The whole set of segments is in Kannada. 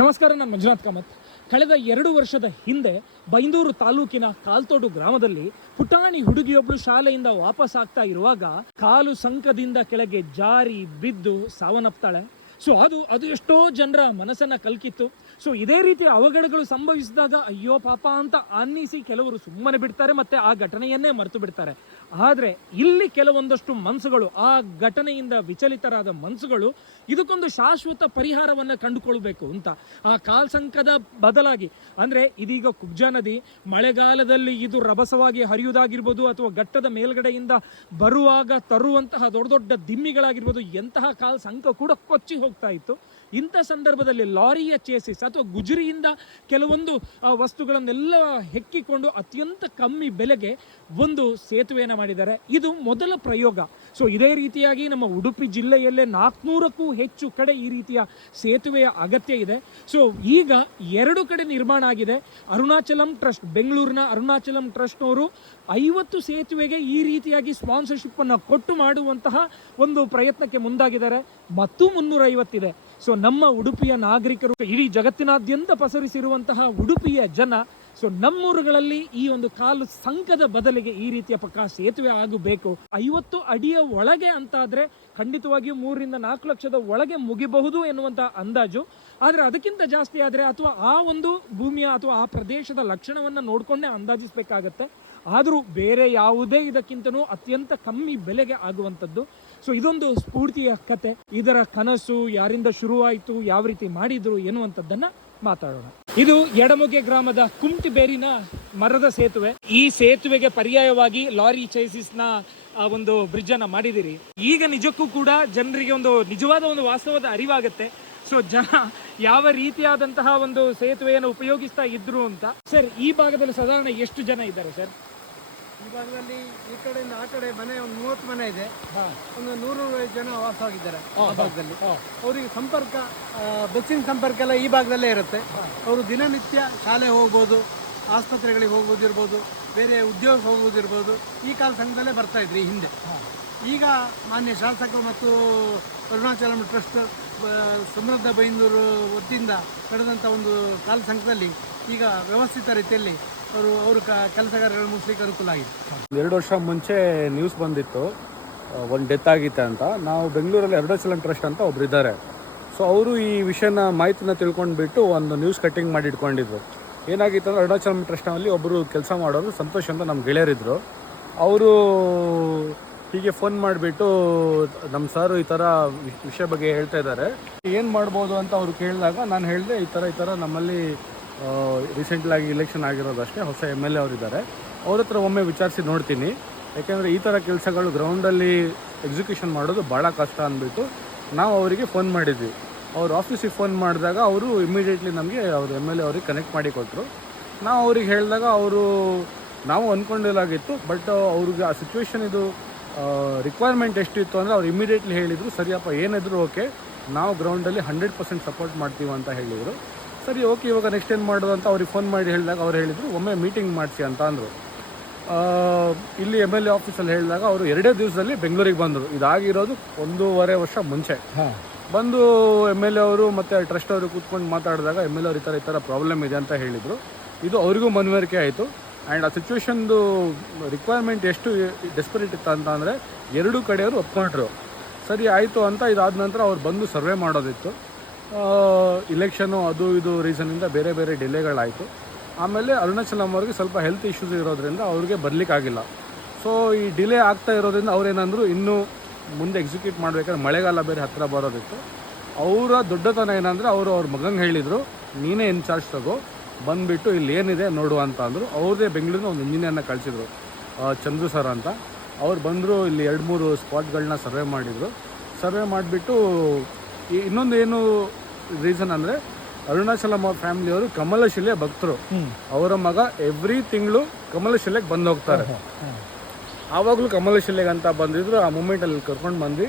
ನಮಸ್ಕಾರ, ನಾನು ಮಂಜುನಾಥ್ ಕಾಮತ್. ಕಳೆದ ಎರಡು ವರ್ಷದ ಹಿಂದೆ ಬೈಂದೂರು ತಾಲೂಕಿನ ಕಾಲ್ತೋಡು ಗ್ರಾಮದಲ್ಲಿ ಪುಟಾಣಿ ಹುಡುಗಿಯೊಬ್ಬಳು ಶಾಲೆಯಿಂದ ವಾಪಸ್ ಆಗ್ತಾ ಇರುವಾಗ ಕಾಲು ಸಂಕದಿಂದ ಕೆಳಗೆ ಜಾರಿ ಬಿದ್ದು ಸಾವನ್ನಪ್ತಾಳೆ. ಸೊ ಅದು ಅದು ಎಷ್ಟೋ ಜನರ ಮನಸ್ಸನ್ನ ಕಲ್ಕಿತ್ತು. ಸೊ ಇದೇ ರೀತಿ ಅವಘಡಗಳು ಸಂಭವಿಸಿದಾಗ ಅಯ್ಯೋ ಪಾಪ ಅಂತ ಅನ್ನಿಸಿ ಕೆಲವರು ಸುಮ್ಮನೆ ಬಿಡ್ತಾರೆ, ಮತ್ತೆ ಆ ಘಟನೆಯನ್ನೇ ಮರೆತು ಬಿಡ್ತಾರೆ. ಆದರೆ ಇಲ್ಲಿ ಕೆಲವೊಂದಷ್ಟು ಮನಸ್ಸುಗಳು, ಆ ಘಟನೆಯಿಂದ ವಿಚಲಿತರಾದ ಮನಸ್ಸುಗಳು ಇದಕ್ಕೊಂದು ಶಾಶ್ವತ ಪರಿಹಾರವನ್ನು ಕಂಡುಕೊಳ್ಬೇಕು ಅಂತ. ಆ ಕಾಲ್ಸಂಕದ ಬದಲಾಗಿ, ಅಂದರೆ ಇದೀಗ ಕುಬ್ಜಾ ನದಿ ಮಳೆಗಾಲದಲ್ಲಿ ಇದು ರಭಸವಾಗಿ ಹರಿಯುವುದಾಗಿರ್ಬೋದು ಅಥವಾ ಘಟ್ಟದ ಮೇಲ್ಗಡೆಯಿಂದ ಬರುವಾಗ ತರುವಂತಹ ದೊಡ್ಡ ದೊಡ್ಡ ದಿಮ್ಮಿಗಳಾಗಿರ್ಬೋದು, ಎಂತಹ ಕಾಲ್ಸಂಕ ಕೂಡ ಕೊಚ್ಚಿ ಹೋಗ್ತಾ ಇತ್ತು. ಇಂಥ ಸಂದರ್ಭದಲ್ಲಿ ಲಾರಿಯ ಚೇಸಿಸ್ ಅಥವಾ ಗುಜರಿಯಿಂದ ಕೆಲವೊಂದು ವಸ್ತುಗಳನ್ನೆಲ್ಲ ಹೆಕ್ಕಿಕೊಂಡು ಅತ್ಯಂತ ಕಮ್ಮಿ ಬೆಲೆಗೆ ಒಂದು ಸೇತುವೆಯನ್ನು ಮಾಡಿದ್ದಾರೆ. ಇದು ಮೊದಲ ಪ್ರಯೋಗ. ಸೊ ಇದೇ ರೀತಿಯಾಗಿ ನಮ್ಮ ಉಡುಪಿ ಜಿಲ್ಲೆಯಲ್ಲೇ ನಾಲ್ಕುನೂರಕ್ಕೂ ಹೆಚ್ಚು ಕಡೆ ಈ ರೀತಿಯ ಸೇತುವೆಯ ಅಗತ್ಯ ಇದೆ. ಸೊ ಈಗ ಎರಡು ಕಡೆ ನಿರ್ಮಾಣ ಆಗಿದೆ. ಅರುಣಾಚಲಂ ಟ್ರಸ್ಟ್, ಬೆಂಗಳೂರಿನ ಅರುಣಾಚಲಂ ಟ್ರಸ್ಟ್ನವರು ಐವತ್ತು ಸೇತುವೆಗೆ ಈ ರೀತಿಯಾಗಿ ಸ್ಪಾನ್ಸರ್ಶಿಪ್ ಅನ್ನು ಕೊಟ್ಟು ಮಾಡುವಂತಹ ಒಂದು ಪ್ರಯತ್ನಕ್ಕೆ ಮುಂದಾಗಿದ್ದಾರೆ. ಮತ್ತು ಮುನ್ನೂರ ಐವತ್ತಿದೆ ಸೊ ನಮ್ಮ ಉಡುಪಿಯ ನಾಗರಿಕರು ಇಡೀ ಜಗತ್ತಿನಾದ್ಯಂತ ಪಸರಿಸಿರುವಂತಹ ಉಡುಪಿಯ ಜನ ಸೊ ನಮ್ಮೂರುಗಳಲ್ಲಿ ಈ ಒಂದು ಕಾಲು ಸಂಕದ ಬದಲಿಗೆ ಈ ರೀತಿಯ ಪಕ್ಕ ಸೇತುವೆ ಆಗಬೇಕು. ಐವತ್ತು ಅಡಿಯ ಒಳಗೆ ಅಂತಾದರೆ ಖಂಡಿತವಾಗಿಯೂ ಮೂರರಿಂದ ನಾಲ್ಕು ಲಕ್ಷದ ಒಳಗೆ ಮುಗಿಬಹುದು ಎನ್ನುವಂಥ ಅಂದಾಜು. ಆದರೆ ಅದಕ್ಕಿಂತ ಜಾಸ್ತಿ ಆದರೆ ಅಥವಾ ಆ ಒಂದು ಭೂಮಿಯ ಅಥವಾ ಆ ಪ್ರದೇಶದ ಲಕ್ಷಣವನ್ನು ನೋಡಿಕೊಂಡೇ ಅಂದಾಜಿಸಬೇಕಾಗತ್ತೆ. ಆದರೂ ಬೇರೆ ಯಾವುದೇ ಇದಕ್ಕಿಂತನೂ ಅತ್ಯಂತ ಕಮ್ಮಿ ಬೆಲೆಗೆ ಆಗುವಂಥದ್ದು. ಸೊ ಇದೊಂದು ಸ್ಫೂರ್ತಿಯ ಕತೆ. ಇದರ ಕನಸು ಯಾರಿಂದ ಶುರುವಾಯಿತು, ಯಾವ ರೀತಿ ಮಾಡಿದ್ರು ಎನ್ನುವಂಥದ್ದನ್ನ ಮಾತಾಡೋಣ. ಇದು ಎಡಮೊಗೆ ಗ್ರಾಮದ ಕುಂಟಿಬೇರಿನ ಮರದ ಸೇತುವೆ. ಈ ಸೇತುವೆಗೆ ಪರ್ಯಾಯವಾಗಿ ಲಾರಿ ಚೈಸಿಸ್ನ, ಆ, ಒಂದು ಬ್ರಿಡ್ಜ್ ಅನ್ನ ಮಾಡಿದಿರಿ ಈಗ ನಿಜಕ್ಕೂ ಕೂಡ ಜನರಿಗೆ ಒಂದು ನಿಜವಾದ ಒಂದು ವಾಸ್ತವದ ಅರಿವಾಗುತ್ತೆ. ಸೊ ಜನ ಯಾವ ರೀತಿಯಾದಂತಹ ಒಂದು ಸೇತುವೆಯನ್ನು ಉಪಯೋಗಿಸ್ತಾ ಇದ್ರು ಅಂತ. ಸರ್ ಈ ಭಾಗದಲ್ಲಿ ಸಾಧಾರಣ ಎಷ್ಟು ಜನ ಇದ್ದಾರೆ ಸರ್ ಈ ಭಾಗದಲ್ಲಿ ಈ ಕಡೆಯಿಂದ ಆ ಕಡೆ ಮನೆ ಒಂದು ಮೂವತ್ತು ಮನೆ ಇದೆ. ಒಂದು ನೂರು ಜನ ವಾಸವಾಗಿದ್ದಾರೆ ಆ ಭಾಗದಲ್ಲಿ. ಅವರಿಗೆ ಸಂಪರ್ಕ ಬಸ್ಸಿನ ಸಂಪರ್ಕ ಎಲ್ಲ ಈ ಭಾಗದಲ್ಲೇ ಇರುತ್ತೆ. ಅವರು ದಿನನಿತ್ಯ ಶಾಲೆ ಹೋಗ್ಬೋದು ಆಸ್ಪತ್ರೆಗಳಿಗೆ ಹೋಗ್ಬೋದು ಇರ್ಬೋದು ಬೇರೆ ಉದ್ಯೋಗ ಹೋಗುವುದಿರ್ಬೋದು ಈ ಕಾಲ ಸಂಘದಲ್ಲೇ ಬರ್ತಾ ಇದ್ರಿ ಹಿಂದೆ. ಈಗ ಮಾನ್ಯ ಶಾಸಕ ಮತ್ತು ಅರುಣಾಚಲಂ ಟ್ರಸ್ಟ್ ಸಮೃದ್ಧ ಬೈಂದೂರು ವತಿಯಿಂದ ನಡೆದಂಥ ಒಂದು ಕಾಲ ಸಂಘದಲ್ಲಿ ಈಗ ವ್ಯವಸ್ಥಿತ ರೀತಿಯಲ್ಲಿ ಅವರು ಅವರು ಕೆಲಸಗಾರಗಳು ಮುಗಿಸ್ಲಿಕ್ಕೆ ಅನುಕೂಲ ಆಗಿದೆ. ಎರಡು ವರ್ಷ ಮುಂಚೆ ನ್ಯೂಸ್ ಬಂದಿತ್ತು. ಒಂದು ಡೆತ್ ಆಗಿತ್ತೆ ಅಂತ. ನಾವು ಬೆಂಗಳೂರಲ್ಲಿ ಅರುಣಾಚಲಂ ಟ್ರಸ್ಟ್ ಅಂತ ಒಬ್ರು ಇದ್ದಾರೆ. ಸೊ ಅವರು ಈ ವಿಷಯನ ಮಾಹಿತಿನ ತಿಳ್ಕೊಂಡ್ಬಿಟ್ಟು ಒಂದು ನ್ಯೂಸ್ ಕಟ್ಟಿಂಗ್ ಮಾಡಿ ಇಟ್ಕೊಂಡಿದ್ರು. ಏನಾಗಿತ್ತು ಅಂದರೆ ಅರುಣಾಚಲಂ ಟ್ರಸ್ಟ್ನಲ್ಲಿ ಒಬ್ಬರು ಕೆಲಸ ಮಾಡೋರು ಸಂತೋಷ್ ಅಂತ ನಮ್ಮ ಗೆಳೆಯರಿದ್ರು. ಅವರು ಹೀಗೆ ಫೋನ್ ಮಾಡಿಬಿಟ್ಟು ನಮ್ಮ ಸರ್ ಈ ಥರ ವಿಷ್- ವಿಷಯ ಬಗ್ಗೆ ಹೇಳ್ತಾ ಇದ್ದಾರೆ. ಏನು ಮಾಡ್ಬೋದು ಅಂತ ಅವ್ರು ಕೇಳಿದಾಗ, ನಾನು ಹೇಳಿದೆ ಈ ಥರ ಈ ಥರ ನಮ್ಮಲ್ಲಿ ರೀಸೆಂಟ್ಲಾಗಿ ಇಲೆಕ್ಷನ್ ಆಗಿರೋದಷ್ಟೇ ಹೊಸ ಎಂ ಎಲ್ ಎ ಅವರಿದ್ದಾರೆ. ಅವ್ರ ಹತ್ರ ಒಮ್ಮೆ ವಿಚಾರಿಸಿ ನೋಡ್ತೀನಿ. ಯಾಕೆಂದರೆ ಈ ಥರ ಕೆಲಸಗಳು ಗ್ರೌಂಡಲ್ಲಿ ಎಕ್ಸಿಕ್ಯೂಷನ್ ಮಾಡೋದು ಭಾಳ ಕಷ್ಟ ಅಂದ್ಬಿಟ್ಟು ನಾವು ಅವರಿಗೆ ಫೋನ್ ಮಾಡಿದ್ವಿ. ಅವ್ರ ಆಫೀಸಿಗೆ ಫೋನ್ ಮಾಡಿದಾಗ ಅವರು ಇಮಿಡಿಯೇಟ್ಲಿ ನಮಗೆ ಅವ್ರ ಎಂ ಎಲ್ ಎ ಅವ್ರಿಗೆ ಕನೆಕ್ಟ್ ಮಾಡಿ ಕೊಟ್ಟರು ನಾವು ಅವ್ರಿಗೆ ಹೇಳಿದಾಗ ಅವರು ನಾವು ಅಂದ್ಕೊಂಡಿಲ್ಲಾಗಿತ್ತು ಬಟ್ ಅವ್ರಿಗೆ ಆ ಸಿಚುವೇಶನ್ ಇದು ರಿಕ್ವೈರ್ಮೆಂಟ್ ಎಷ್ಟಿತ್ತು ಅಂದರೆ ಅವ್ರು ಇಮಿಡಿಯೇಟ್ಲಿ ಹೇಳಿದರು, ಸರಿಯಪ್ಪ ಏನಿದ್ರು ಓಕೆ ನಾವು ಗ್ರೌಂಡಲ್ಲಿ ಹಂಡ್ರೆಡ್ ಪರ್ಸೆಂಟ್ ಸಪೋರ್ಟ್ ಮಾಡ್ತೀವಿ ಅಂತ ಹೇಳಿದರು. ಸರಿ ಓಕೆ ಇವಾಗ ನೆಕ್ಸ್ಟ್ ಏನು ಮಾಡೋದು ಅಂತ ಅವ್ರಿಗೆ ಫೋನ್ ಮಾಡಿ ಹೇಳಿದಾಗ ಅವ್ರು ಹೇಳಿದರು ಒಮ್ಮೆ ಮೀಟಿಂಗ್ ಮಾಡಿಸಿ ಅಂತ ಅಂದರು. ಇಲ್ಲಿ ಎಂ ಎಲ್ ಎ ಆಫೀಸಲ್ಲಿ ಹೇಳಿದಾಗ ಅವರು ಎರಡೇ ದಿವಸದಲ್ಲಿ ಬೆಂಗಳೂರಿಗೆ ಬಂದರು. ಇದಾಗಿರೋದು ಒಂದೂವರೆ ವರ್ಷ ಮುಂಚೆ. ಬಂದು ಎಂ ಎಲ್ ಎ ಅವರು ಮತ್ತು ಟ್ರಸ್ಟ್ ಅವರು ಕೂತ್ಕೊಂಡು ಮಾತಾಡಿದಾಗ ಎಂ ಎಲ್ ಎ ಅವ್ರು ಈ ಥರ ಈ ಥರ ಪ್ರಾಬ್ಲಮ್ ಇದೆ ಅಂತ ಹೇಳಿದರು. ಇದು ಅವರಿಗೂ ಮನವರಿಕೆ ಆಯಿತು. ಆ್ಯಂಡ್ ಆ ಸಿಚುವೇಶನ್ದು ರಿಕ್ವೈರ್ಮೆಂಟ್ ಎಷ್ಟು ಡೆಸ್ಪರೇಟ್ ಇತ್ತು ಅಂತ ಅಂದರೆ ಎರಡೂ ಕಡೆಯವರು ಒಪ್ಕೊಂಡ್ರು. ಸರಿ ಆಯಿತು ಅಂತ ಇದಾದ ನಂತರ ಅವ್ರು ಬಂದು ಸರ್ವೆ ಮಾಡೋದಿತ್ತು. ಇಲೆಕ್ಷನು ಅದು ಇದು ರೀಸನಿಂದ ಬೇರೆ ಬೇರೆ ಡಿಲೇಗಳಾಯಿತು ಆಮೇಲೆ ಅರುಣಾಚಲಂ ಅವ್ರಿಗೆ ಸ್ವಲ್ಪ ಹೆಲ್ತ್ ಇಶ್ಯೂಸ್ ಇರೋದ್ರಿಂದ ಅವ್ರಿಗೆ ಬರಲಿಕ್ಕಾಗಿಲ್ಲ. ಸೊ ಈ ಡಿಲೇ ಆಗ್ತಾ ಇರೋದ್ರಿಂದ ಅವ್ರೇನಂದ್ರು ಇನ್ನೂ ಮುಂದೆ ಎಕ್ಸಿಕ್ಯೂಟ್ ಮಾಡಬೇಕಾದ್ರೆ ಮಳೆಗಾಲ ಬೇರೆ ಹತ್ತಿರ ಬರೋದಿತ್ತು. ಅವರ ದೊಡ್ಡತನ ಏನಂದರೆ ಅವರು ಅವ್ರ ಮಗಂಗೆ ಹೇಳಿದರು, ನೀನೇ ಇನ್ಚಾರ್ಜ್ ತಗೋ, ಬಂದುಬಿಟ್ಟು ಇಲ್ಲಿ ಏನಿದೆ ನೋಡು ಅಂತ ಅಂದರು. ಅವ್ರದೇ ಬೆಂಗಳೂರಿನ ಒಂದು ಇಂಜಿನಿಯರ್ನ ಕಳಿಸಿದ್ರು ಚಂದ್ರು ಸರ್ ಅಂತ. ಅವ್ರು ಬಂದರು, ಇಲ್ಲಿ ಎರಡು ಮೂರು ಸ್ಪಾಟ್ಗಳನ್ನ ಸರ್ವೆ ಮಾಡಿದರು. ಸರ್ವೆ ಮಾಡಿಬಿಟ್ಟು ಇನ್ನೊಂದು ಏನು ರೀಸನ್ ಅಂದರೆ ಅರುಣಾಚಲಮ್ಮ ಅವ್ರ ಫ್ಯಾಮಿಲಿಯವರು ಕಮಲಶಿಲೆ ಭಕ್ತರು. ಅವರ ಮಗ ಎವ್ರಿ ತಿಂಗಳು ಕಮಲಶಿಲೆಗೆ ಬಂದು ಹೋಗ್ತಾರೆ. ಆವಾಗಲೂ ಕಮಲಶಿಲೆಗೆ ಅಂತ ಬಂದಿದ್ರು ಆ ಮೂಮೆಂಟಲ್ಲಿ ಕರ್ಕೊಂಡು ಬಂದ್ವಿ.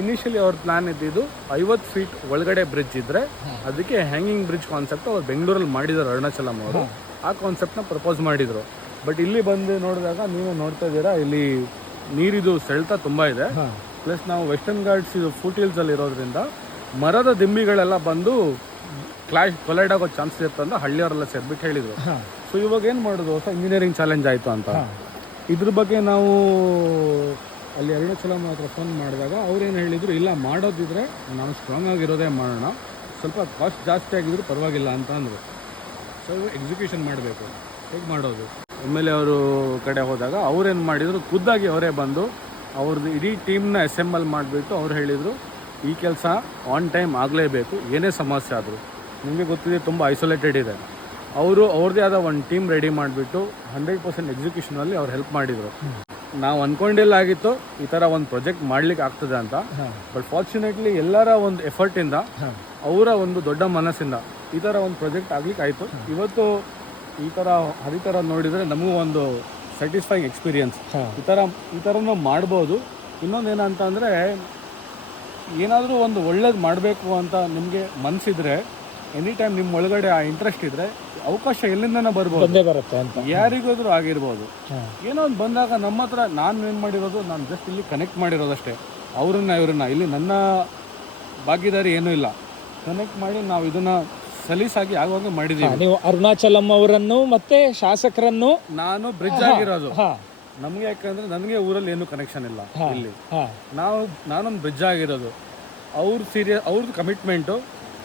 ಇನಿಷಿಯಲಿ ಅವ್ರ ಪ್ಲಾನ್ ಇದ್ದಿದ್ದು ಐವತ್ತು ಫೀಟ್ ಒಳಗಡೆ ಬ್ರಿಡ್ಜ್ ಇದ್ರೆ ಅದಕ್ಕೆ ಹ್ಯಾಂಗಿಂಗ್ ಬ್ರಿಡ್ಜ್ ಕಾನ್ಸೆಪ್ಟ್ ಅವ್ರು ಬೆಂಗಳೂರಲ್ಲಿ ಮಾಡಿದ್ದಾರೆ ಅರುಣಾಚಲಂ ಅವರು. ಆ ಕಾನ್ಸೆಪ್ಟ್ನ ಪ್ರಪೋಸ್ ಮಾಡಿದರು. ಬಟ್ ಇಲ್ಲಿ ಬಂದು ನೋಡಿದಾಗ ನೀವು ನೋಡ್ತಾ ಇದ್ದೀರಾ ಇಲ್ಲಿ ನೀರಿದು ಸೆಳೆತ ತುಂಬ ಇದೆ. ಪ್ಲಸ್ ನಾವು ವೆಸ್ಟರ್ನ್ ಗಾರ್ಡ್ಸ್ ಇದು ಫೂಟ್ ಹಿಲ್ಸಲ್ಲಿ ಇರೋದ್ರಿಂದ ಮರದ ದಿಂಬಿಗಳೆಲ್ಲ ಬಂದು ಕ್ಲಾಶ್ ಕೊಲೈಡ್ ಆಗೋ ಚಾನ್ಸ್ ಇರುತ್ತೆ ಅಂತ ಹಳ್ಳಿಯವರೆಲ್ಲ ಸೇರ್ಬಿಟ್ಟು ಹೇಳಿದ್ರು. ಸೊ ಇವಾಗ ಏನು ಮಾಡೋದು? ಹೊಸ ಇಂಜಿನಿಯರಿಂಗ್ ಚಾಲೆಂಜ್ ಆಯಿತು ಅಂತ. ಇದ್ರ ಬಗ್ಗೆ ನಾವು ಅಲ್ಲಿ ಅರುಣಾಚಲಂ ಮಾತ್ರ ಫೋನ್ ಮಾಡಿದಾಗ ಅವ್ರೇನು ಹೇಳಿದರು ಇಲ್ಲ ಮಾಡೋದಿದ್ರೆ ನಾವು ಸ್ಟ್ರಾಂಗ್ ಆಗಿರೋದೇ ಮಾಡೋಣ. ಸ್ವಲ್ಪ ಕಾಸ್ಟ್ ಜಾಸ್ತಿ ಆಗಿದ್ರು ಪರವಾಗಿಲ್ಲ ಅಂತ ಅಂದರು. ಸೊ ಎಕ್ಸಿಕ್ಯೂಷನ್ ಮಾಡಬೇಕು. ಹೇಗೆ ಮಾಡೋದು? ಎಂ ಎಲ್ ಎ ಅವರು ಕಡೆ ಹೋದಾಗ ಅವ್ರೇನು ಮಾಡಿದರು ಖುದ್ದಾಗಿ ಅವರೇ ಬಂದು ಅವ್ರದ್ದು ಇಡೀ ಟೀಮ್ನ ಅಸೆಂಬಲ್ ಮಾಡಿಬಿಟ್ಟು ಅವ್ರು ಹೇಳಿದರು ಈ ಕೆಲಸ ಆನ್ ಟೈಮ್ ಆಗಲೇಬೇಕು ಏನೇ ಸಮಸ್ಯೆ ಆದರೂ. ನಿಮಗೆ ಗೊತ್ತಿದೆ ತುಂಬ ಐಸೋಲೇಟೆಡ್ ಇದೆ. ಅವರು ಅವ್ರದ್ದೇ ಆದ ಒಂದು ಟೀಮ್ ರೆಡಿ ಮಾಡಿಬಿಟ್ಟು ಹಂಡ್ರೆಡ್ ಪರ್ಸೆಂಟ್ ಎಕ್ಸಿಕ್ಯೂಷನಲ್ಲಿ ಅವ್ರು ಹೆಲ್ಪ್ ಮಾಡಿದರು. ನಾವು ಅಂದ್ಕೊಂಡಿಲ್ಲ ಆಗಿತ್ತು ಈ ಥರ ಒಂದು ಪ್ರಾಜೆಕ್ಟ್ ಮಾಡ್ಲಿಕ್ಕೆ ಆಗ್ತದೆ ಅಂತ. ಬಟ್ ಫಾರ್ಚುನೇಟ್ಲಿ ಎಲ್ಲರ ಒಂದು ಎಫರ್ಟಿಂದ. ಅವರ ಒಂದು ದೊಡ್ಡ ಮನಸ್ಸಿಂದ ಈ ಥರ ಒಂದು ಪ್ರಾಜೆಕ್ಟ್ ಆಗಲಿಕ್ಕೆ ಆಯಿತು. ಇವತ್ತು ಈ ಥರ ಹರಿತರ ನೋಡಿದರೆ ನಮಗೂ ಒಂದು ಸ್ಯಾಟಿಸ್ಫೈಯಿಂಗ್ ಎಕ್ಸ್ಪೀರಿಯನ್ಸ್. ಈ ಥರ ಈ ಥರನೂ ಮಾಡ್ಬೋದು. ಇನ್ನೊಂದು ಏನಂತ ಅಂದರೆ ಏನಾದರೂ ಒಂದು ಒಳ್ಳೇದು ಮಾಡಬೇಕು ಅಂತ ನಿಮಗೆ ಮನಸ್ಸಿದ್ರೆ ಎನಿ ಟೈಮ್ ನಿಮ್ಮ ಒಳಗಡೆ ಆ ಇಂಟ್ರೆಸ್ಟ್ ಇದ್ದರೆ ಅವಕಾಶ ಎಲ್ಲಿಂದನೇ ಬರ್ಬೋದು. ಬಂದೇ ಬರುತ್ತೆ ಅಂತ. ಯಾರಿಗಾದ್ರೂ ಆಗಿರ್ಬೋದು. ಏನೋ ಒಂದು ಬಂದಾಗ ನಮ್ಮ ಹತ್ರ ನಾನು ಏನು ಮಾಡಿರೋದು ನಾನು ಜಸ್ಟ್ ಇಲ್ಲಿ ಕನೆಕ್ಟ್ ಮಾಡಿರೋದಷ್ಟೇ. ಅವ್ರನ್ನ ಇವ್ರನ್ನ. ಇಲ್ಲಿ ನನ್ನ ಭಾಗಿದಾರಿ ಏನೂ ಇಲ್ಲ. ಕನೆಕ್ಟ್ ಮಾಡಿ ನಾವು ಇದನ್ನ ಸಲೀಸಾಗಿ ಆಗುವಾಗ ಮಾಡಿದೀವಿ. ನೀವು ಅರುಣಾಚಲಂ ಅವರನ್ನು ಮತ್ತೆ ಶಾಸಕರನ್ನು ನಾನು ಬ್ರಿಡ್ಜ್ ಆಗಿರೋದು. ನಮ್ಗೆ ನಮಗೆ ಯಾಕಂದ್ರೆ ನನಗೆ ಊರಲ್ಲಿ ಏನು ಕನೆಕ್ಷನ್ ಇಲ್ಲ ಹಾ. ಇಲ್ಲಿ. ಹಾ. ನಾವು ನಾನೊಂದು ಬ್ರಿಡ್ಜ್ ಆಗಿರೋದು. ಅವ್ರ ಸೀರಿಯಸ್ ಅವ್ರದ್ದು ಕಮಿಟ್ಮೆಂಟು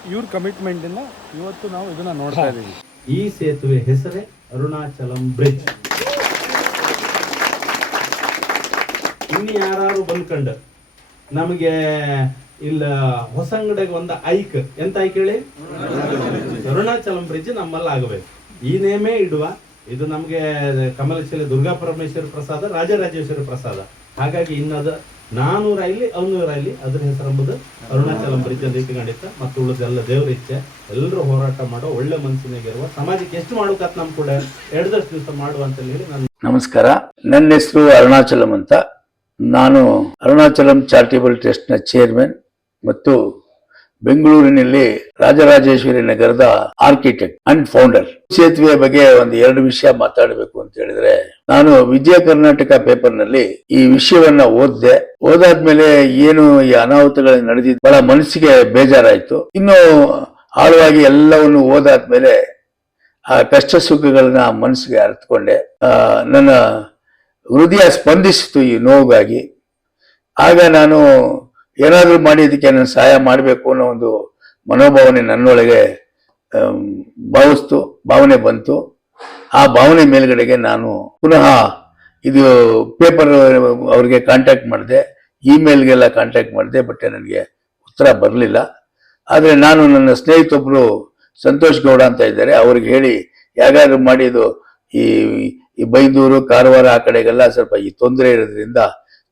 ಇವ್ರ ಕಮಿಟ್ಮೆಂಟಿಂದ ಇವತ್ತು ನಾವು ಇದನ್ನ ನೋಡ್ತಾ ಇದ್ದೀವಿ. ಈ ಸೇತುವೆ ಹೆಸರೇ ಅರುಣಾಚಲಂ ಬ್ರಿಡ್ಜ್ ಇನ್ನು ಯಾರು ಬಂದ್ಕಂಡು ನಮಗೆ ಇಲ್ಲ ಹೊಸಂಗಡಿಗೆ ಒಂದು ಐಕ್. ಎಂತ ಐಕ್ ಹೇಳಿ? ಅರುಣಾಚಲಂ ಬ್ರಿಡ್ಜ್ ನಮ್ಮಲ್ಲಿ ಆಗಬೇಕು. ಈ ನೇಮೇ ಇಡುವ, ಇದು ನಮಗೆ ಕಮಲಶಿಲೆ ದುರ್ಗಾ ಪರಮೇಶ್ವರ ಪ್ರಸಾದ, ರಾಜರಾಜೇಶ್ವರಿ ಪ್ರಸಾದ. ಹಾಗಾಗಿ ಇನ್ನದು ನಾನೂರ ಇಲ್ಲಿ ಅವನೂರ ಇಲ್ಲಿ, ಅದ್ರ ಹೆಸರೆಂಬುದು ಅರುಣಾಚಲಂ ಬ್ರಿಡ್ಜ್ ಅಂತ ಇಟ್ಕೊಂಡಿತ್ತ ಮತ್ತು ಉಳಿದೆಲ್ಲ ದೇವ್ರ ಇಚ್ಛೆ. ಎಲ್ಲರೂ ಹೋರಾಟ ಮಾಡೋ ಒಳ್ಳೆ ಮನಸ್ಸಿನಾಗಿರುವ ಸಮಾಜಕ್ಕೆ ಎಷ್ಟು ಮಾಡೋಕತ್ ನಮ್ ಕೂಡ? ಎರಡದಷ್ಟು ದಿವಸ ಮಾಡುವ ಅಂತ ಹೇಳಿ ನಾನು ನಮಸ್ಕಾರ. ನನ್ನ ಹೆಸರು ಅರುಣಾಚಲಂ ಅಂತ. ನಾನು ಅರುಣಾಚಲಂ ಚಾರಿಟೇಬಲ್ನ ಚೇರ್ಮನ್ ಮತ್ತು ಬೆಂಗಳೂರಿನಲ್ಲಿ ರಾಜರಾಜೇಶ್ವರಿ ನಗರದ ಆರ್ಕಿಟೆಕ್ಟ್ ಅಂಡ್ ಫೌಂಡರ್ ಸೇತುವೆಯ ಬಗ್ಗೆ ಒಂದು ಎರಡು ವಿಷಯ ಮಾತಾಡಬೇಕು ಅಂತ ಹೇಳಿದ್ರೆ, ನಾನು ವಿಜಯ ಕರ್ನಾಟಕ ಪೇಪರ್ನಲ್ಲಿ ಈ ವಿಷಯವನ್ನ ಓದಿದೆ. ಓದಾದ್ಮೇಲೆ ಏನು ಈ ಅನಾಹುತಗಳು ನಡೆದಿದ್ದು ಬಹಳ ಮನಸ್ಸಿಗೆ ಬೇಜಾರಾಯ್ತು. ಇನ್ನು ಆಳವಾಗಿ ಎಲ್ಲವನ್ನು ಓದಾದ್ಮೇಲೆ ಆ ಕಷ್ಟ ಸುಖಗಳನ್ನ ಮನಸ್ಸಿಗೆ ಅರ್ಥಕೊಂಡೆ ನನ್ನ ಹೃದಯ ಸ್ಪಂದಿಸಿತು ಈ ನೋವುಗಾಗಿ. ಆಗ ನಾನು ಏನಾದರೂ ಮಾಡಿ ಇದಕ್ಕೆ ನಾನು ಸಹಾಯ ಮಾಡಬೇಕು ಅನ್ನೋ ಒಂದು ಮನೋಭಾವನೆ ನನ್ನೊಳಗೆ ಭಾವಿಸ್ತು ಭಾವನೆ ಬಂತು. ಆ ಭಾವನೆ ಮೇಲ್ಗಡೆಗೆ ನಾನು ಪುನಃ ಇದು ಪೇಪರ್ ಅವ್ರಿಗೆ ಕಾಂಟ್ಯಾಕ್ಟ್ ಮಾಡಿದೆ ಇಮೇಲ್ಗೆಲ್ಲ ಕಾಂಟ್ಯಾಕ್ಟ್ ಮಾಡಿದೆ ಬಟ್ ನನಗೆ ಉತ್ತರ ಬರಲಿಲ್ಲ. ಆದರೆ ನಾನು ನನ್ನ ಸ್ನೇಹಿತೊಬ್ಬರು ಸಂತೋಷ್ ಗೌಡ ಅಂತ ಇದ್ದಾರೆ, ಅವ್ರಿಗೆ ಹೇಳಿ ಯಾರು ಮಾಡಿದ್ದು ಈ ಈ ಬೈಂದೂರು, ಕಾರವಾರ ಆ ಕಡೆಗೆಲ್ಲ ಸ್ವಲ್ಪ ಈ ತೊಂದರೆ ಇರೋದ್ರಿಂದ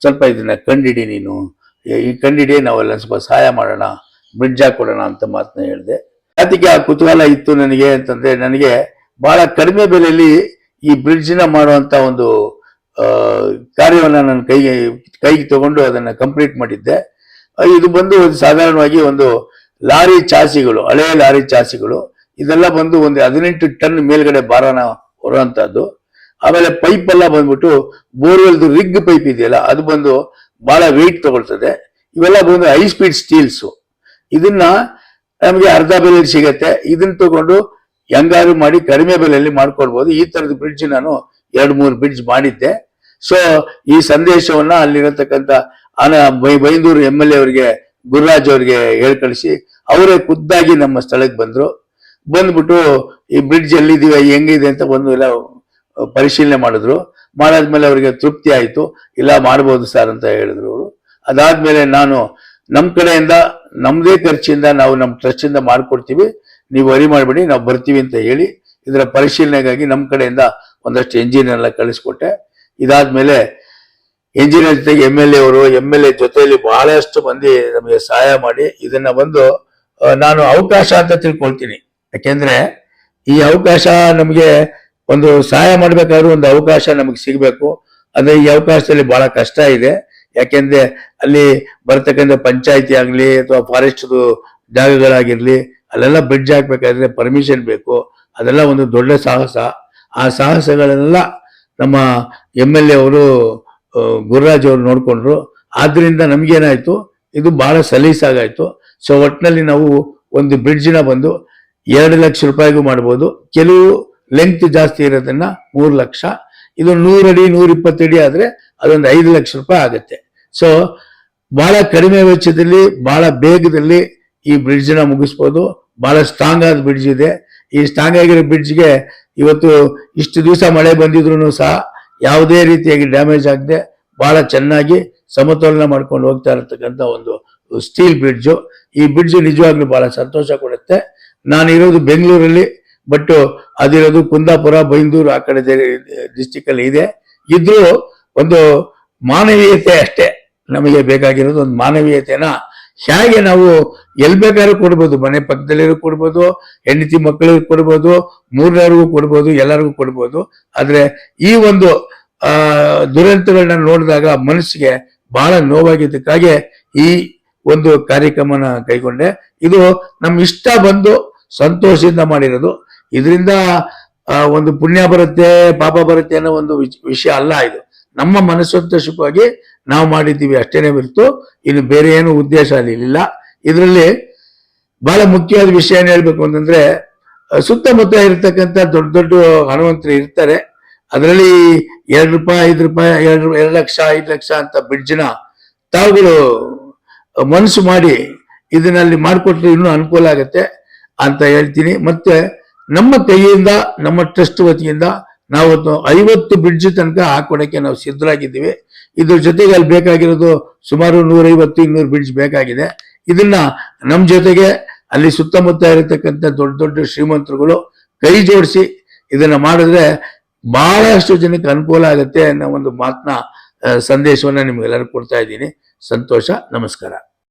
ಸ್ವಲ್ಪ ಇದನ್ನ ಕಂಡಿಡಿ ನೀನು. ಈ- ಕಂಡಿಡಿಯೇ ಕಂಡಿಡಿ ನಾವೆಲ್ಲ ಸ್ವಲ್ಪ ಸಹಾಯ ಮಾಡೋಣ ಬ್ರಿಡ್ಜ್ ಹಾಕೊಡೋಣ ಅಂತ ಮಾತನ್ನ ಹೇಳಿದೆ. ಅದಕ್ಕೆ ಆ ಕುತೂಹಲ ಇತ್ತು ನನಗೆ ಅಂತಂದ್ರೆ ನನಗೆ ಬಹಳ ಕಡಿಮೆ ಬೆಲೆಯಲ್ಲಿ ಈ ಬ್ರಿಡ್ಜ್ನ ಮಾಡುವಂತ ಒಂದು ಕಾರ್ಯವನ್ನು ನನ್ನ ನಾನು ಕೈಗೆ ಕೈಗೆ ತಗೊಂಡು ಅದನ್ನು ಕಂಪ್ಲೀಟ್ ಮಾಡಿದ್ದೆ. ಇದು ಬಂದು ಸಾಧಾರಣವಾಗಿ ಒಂದು ಲಾರಿ ಚಾಸಿಗಳು, ಹಳೆಯ ಲಾರಿ ಚಾಸಿಗಳು, ಇದೆಲ್ಲ ಬಂದು ಒಂದು ಹದಿನೆಂಟು ಟನ್ ಮೇಲ್ಗಡೆ ಬಾರನ ಹೊರುವಂಥದ್ದು ಆಮೇಲೆ ಪೈಪ್ ಎಲ್ಲ ಬಂದ್ಬಿಟ್ಟು ಬೋರ್ವೆಲ್ದು ರಿಗ್ ಪೈಪ್ ಇದೆಯಲ್ಲ, ಅದು ಬಂದು ಬಹಳ ವೆಯ್ಟ್ ತಗೊಳ್ತದೆ. ಇವೆಲ್ಲ ಬಂದು ಹೈ ಸ್ಪೀಡ್ ಸ್ಟೀಲ್ಸ್ ಇದನ್ನ ನಮಗೆ ಅರ್ಧ ಬೆಲೆಯಲ್ಲಿ ಸಿಗತ್ತೆ. ಇದನ್ನ ತಗೊಂಡು ಹೆಂಗಾರು ಮಾಡಿ ಕಡಿಮೆ ಬೆಲೆಯಲ್ಲಿ ಮಾಡ್ಕೊಳ್ಬಹುದು ಈ ತರದ ಬ್ರಿಡ್ಜ್ ನಾನು ಎರಡು ಮೂರು ಬ್ರಿಡ್ಜ್ ಮಾಡಿದ್ದೆ. ಸೊ ಈ ಸಂದೇಶವನ್ನ ಬೈ- ಬೈಂದೂರು ಎಂ ಎಲ್ ಎ ಅವರಿಗೆ, ಗುರುರಾಜ್ ಅವರಿಗೆ ಹೇಳ್ಕಳಿಸಿ ಅವರೇ ಖುದ್ದಾಗಿ ನಮ್ಮ ಸ್ಥಳಕ್ಕೆ ಬಂದ್ರು. ಬಂದ್ಬಿಟ್ಟು ಈ ಬ್ರಿಡ್ಜ್ ಎಲ್ಲಿದೀವ ಹೆಂಗಿದೆ ಅಂತ ಬಂದು ಎಲ್ಲ ಪರಿಶೀಲನೆ ಮಾಡಿದ್ರು. ಮಾಡಾದ್ಮೇಲೆ ಅವರಿಗೆ ತೃಪ್ತಿ ಆಯಿತು. ಇಲ್ಲ, ಮಾಡ್ಬೋದು ಸರ್ ಅಂತ ಹೇಳಿದ್ರು ಅವರು. ಅದಾದ್ಮೇಲೆ ನಾನು ನಮ್ಮ ಕಡೆಯಿಂದ ನಮ್ಮದೇ ಖರ್ಚಿಂದ ನಾವು ನಮ್ಮ ಟ್ರಸ್ಟಿಂದ ಮಾಡಿಕೊಡ್ತೀವಿ. ನೀವು ವರಿ ಮಾಡಿಬಿಡಿ, ನಾವು ಬರ್ತೀವಿ ಅಂತ ಹೇಳಿ ಇದರ ಪರಿಶೀಲನೆಗಾಗಿ ನಮ್ಮ ಕಡೆಯಿಂದ ಒಂದಷ್ಟು ಎಂಜಿನಿಯರ್ ಎಲ್ಲ ಕಳಿಸ್ಕೊಟ್ಟೆ. ಇದಾದ್ಮೇಲೆ ಎಂಜಿನಿಯರ್ ಜೊತೆಗೆ ಎಂ ಎಲ್ ಎ ಅವರು ಎಂ ಎಲ್ ಎ ಜೊತೆಯಲ್ಲಿ ಬಹಳಷ್ಟು ಮಂದಿ ನಮಗೆ ಸಹಾಯ ಮಾಡಿ ಇದನ್ನ ಬಂದು ನಾನು ಅವಕಾಶ ಅಂತ ತಿಳ್ಕೊಳ್ತೀನಿ. ಯಾಕೆಂದ್ರೆ ಈ ಅವಕಾಶ ನಮಗೆ ಒಂದು ಸಹಾಯ ಮಾಡ್ಬೇಕಾದ್ರೂ ಒಂದು ಅವಕಾಶ ನಮಗೆ ಸಿಗಬೇಕು. ಅಂದ್ರೆ ಈ ಅವಕಾಶದಲ್ಲಿ ಬಹಳ ಕಷ್ಟ ಇದೆ. ಯಾಕೆಂದ್ರೆ ಅಲ್ಲಿ ಬರ್ತಕ್ಕಂಥ ಪಂಚಾಯತಿ ಆಗಲಿ ಅಥವಾ ಫಾರೆಸ್ಟ್ ಜಾಗಗಳಾಗಿರ್ಲಿ, ಅಲ್ಲೆಲ್ಲ ಬ್ರಿಡ್ಜ್ ಹಾಕ್ಬೇಕಾದ್ರೆ ಪರ್ಮಿಷನ್ ಬೇಕು. ಅದೆಲ್ಲ ಒಂದು ದೊಡ್ಡ ಸಾಹಸ. ಆ ಸಾಹಸಗಳನ್ನೆಲ್ಲ ನಮ್ಮ ಎಂ ಎಲ್ ಎ ಅವರು ಗುರುರಾಜ್ ಅವರು ನೋಡಿಕೊಂಡ್ರು. ಆದ್ರಿಂದ ನಮ್ಗೇನಾಯ್ತು? ಇದು ಬಹಳ ಸಲೀಸಾಗಾಯ್ತು. ಸೊ ಒಟ್ಟಿನಲ್ಲಿ ನಾವು ಒಂದು ಬ್ರಿಡ್ಜ್ನ ಬಂದು ಎರಡು ಲಕ್ಷ ರೂಪಾಯಿಗೂ ಮಾಡ್ಬೋದು. ಕೆಲವು ಲೆಂತ್ ಜಾಸ್ತಿ ಇರೋದನ್ನ ಮೂರು ಲಕ್ಷ. ಇದು ನೂರಡಿ ನೂರ ಇಪ್ಪತ್ತಡಿ ಆದ್ರೆ ಅದೊಂದು ಐದು ಲಕ್ಷ ರೂಪಾಯಿ ಆಗುತ್ತೆ. ಸೊ ಬಹಳ ಕಡಿಮೆ ವೆಚ್ಚದಲ್ಲಿ ಬಹಳ ಬೇಗದಲ್ಲಿ ಈ ಬ್ರಿಡ್ಜ್ನ ಮುಗಿಸ್ಬೋದು. ಬಹಳ ಸ್ಟ್ರಾಂಗ್ ಆದ ಬ್ರಿಡ್ಜ್ ಇದೆ. ಈ ಸ್ಟ್ರಾಂಗ್ ಆಗಿರೋ ಬ್ರಿಡ್ಜ್ಗೆ ಇವತ್ತು ಇಷ್ಟು ದಿವಸ ಮಳೆ ಬಂದಿದ್ರು ಸಹ ಯಾವುದೇ ರೀತಿಯಾಗಿ ಡ್ಯಾಮೇಜ್ ಆಗದೆ ಬಹಳ ಚೆನ್ನಾಗಿ ಸಮತೋಲನ ಮಾಡ್ಕೊಂಡು ಹೋಗ್ತಾ ಇರತಕ್ಕಂತ ಒಂದು ಸ್ಟೀಲ್ ಬ್ರಿಡ್ಜ್ ಈ ಬ್ರಿಡ್ಜ್ ನಿಜವಾಗ್ಲೂ ಬಹಳ ಸಂತೋಷ ಕೊಡುತ್ತೆ. ನಾನು ಇರೋದು ಬೆಂಗಳೂರಲ್ಲಿ. ಬಟ್ ಅದಿರೋದು ಕುಂದಾಪುರ, ಬೈಂದೂರು ಆ ಕಡೆ ಡಿಸ್ಟಿಕ್ ಅಲ್ಲಿ ಇದೆ. ಇದ್ರೂ ಒಂದು ಮಾನವೀಯತೆ ಅಷ್ಟೇ. ನಮಗೆ ಬೇಕಾಗಿರೋದು ಒಂದು ಮಾನವೀಯತೆನ. ಹೇಗೆ ನಾವು ಎಲ್ಲಿ ಬೇಕಾದ್ರೂ ಕೊಡ್ಬೋದು. ಮನೆ ಪಕ್ಕದಲ್ಲಿರೂ ಕೊಡ್ಬೋದು, ಹೆಂಡತಿ ಮಕ್ಕಳಿಗೂ ಕೊಡ್ಬೋದು, ಮೂರನವ್ರಿಗೂ ಕೊಡ್ಬೋದು, ಎಲ್ಲರಿಗೂ ಕೊಡ್ಬೋದು. ಆದ್ರೆ ಈ ಒಂದು, ಆ, ದುರಂತಗಳನ್ನ ನೋಡಿದಾಗ ಮನಸ್ಸಿಗೆ ಬಹಳ ನೋವಾಗಿದ್ದಕ್ಕಾಗಿ ಈ ಒಂದು ಕಾರ್ಯಕ್ರಮನ ಕೈಗೊಂಡೆ. ಇದು ನಮ್ಮ ಇಷ್ಟ ಬಂದು ಸಂತೋಷದಿಂದ ಮಾಡಿರೋದು. ಇದರಿಂದ ಒಂದು ಪುಣ್ಯ ಬರುತ್ತೆ, ಪಾಪ ಬರುತ್ತೆ ಅನ್ನೋ ಒಂದು ವಿಷಯ ಅಲ್ಲ ಇದು. ನಮ್ಮ ಮನಸ್ಸಂತೋಷಕ್ಕಾಗಿ ನಾವು ಮಾಡಿದ್ದೀವಿ ಅಷ್ಟೇನೆ ಬಿರ್ತು ಇನ್ನು ಬೇರೆ ಏನು ಉದ್ದೇಶ ಅಲ್ಲಿಲ್ಲ. ಇದರಲ್ಲಿ ಬಹಳ ಮುಖ್ಯವಾದ ವಿಷಯ ಏನು ಹೇಳ್ಬೇಕು ಅಂತಂದ್ರೆ ಸುತ್ತಮುತ್ತ ಇರತಕ್ಕಂಥ ದೊಡ್ಡ ದೊಡ್ಡ ಹಣವಂತರು ಇರ್ತಾರೆ. ಅದರಲ್ಲಿ ಎರಡು ರೂಪಾಯಿ, ಐದು ರೂಪಾಯಿ, ಎರಡು ಎರಡು ಲಕ್ಷ, ಐದು ಲಕ್ಷ ಅಂತ ಬ್ರಿಡ್ಜ್ನ ತಾವುಗಳು ಮನಸ್ಸು ಮಾಡಿ ಇದನ್ನಲ್ಲಿ ಮಾಡಿಕೊಟ್ರೆ ಇನ್ನೂ ಅನುಕೂಲ ಆಗುತ್ತೆ ಅಂತ ಹೇಳ್ತೀನಿ. ಮತ್ತೆ ನಮ್ಮ ಕೈಯಿಂದ, ನಮ್ಮ ಟ್ರಸ್ಟ್ ವತಿಯಿಂದ ನಾವತ್ತು ಐವತ್ತು ಬ್ರಿಡ್ಜ್ ತನಕ ಹಾಕೊಡಕ್ಕೆ ನಾವು ಸಿದ್ಧರಾಗಿದ್ದೀವಿ. ಇದ್ರ ಜೊತೆಗೆ ಅಲ್ಲಿ ಬೇಕಾಗಿರೋದು ಸುಮಾರು ನೂರೈವತ್ತು, ಇನ್ನೂರು ಬ್ರಿಡ್ಜ್ ಬೇಕಾಗಿದೆ. ಇದನ್ನ ನಮ್ಮ ಜೊತೆಗೆ ಅಲ್ಲಿ ಸುತ್ತಮುತ್ತ ಇರತಕ್ಕಂಥ ದೊಡ್ಡ ದೊಡ್ಡ ಶ್ರೀಮಂತರುಗಳು ಕೈ ಜೋಡಿಸಿ ಇದನ್ನ ಮಾಡಿದ್ರೆ ಬಹಳಷ್ಟು ಜನಕ್ಕೆ ಅನುಕೂಲ ಆಗುತ್ತೆ ಅನ್ನೋ ಒಂದು ಮಾತನ್ನ ಸಂದೇಶವನ್ನ ನಿಮಗೆಲ್ಲರೂ ಕೊಡ್ತಾ ಇದ್ದೀನಿ. ಸಂತೋಷ, ನಮಸ್ಕಾರ.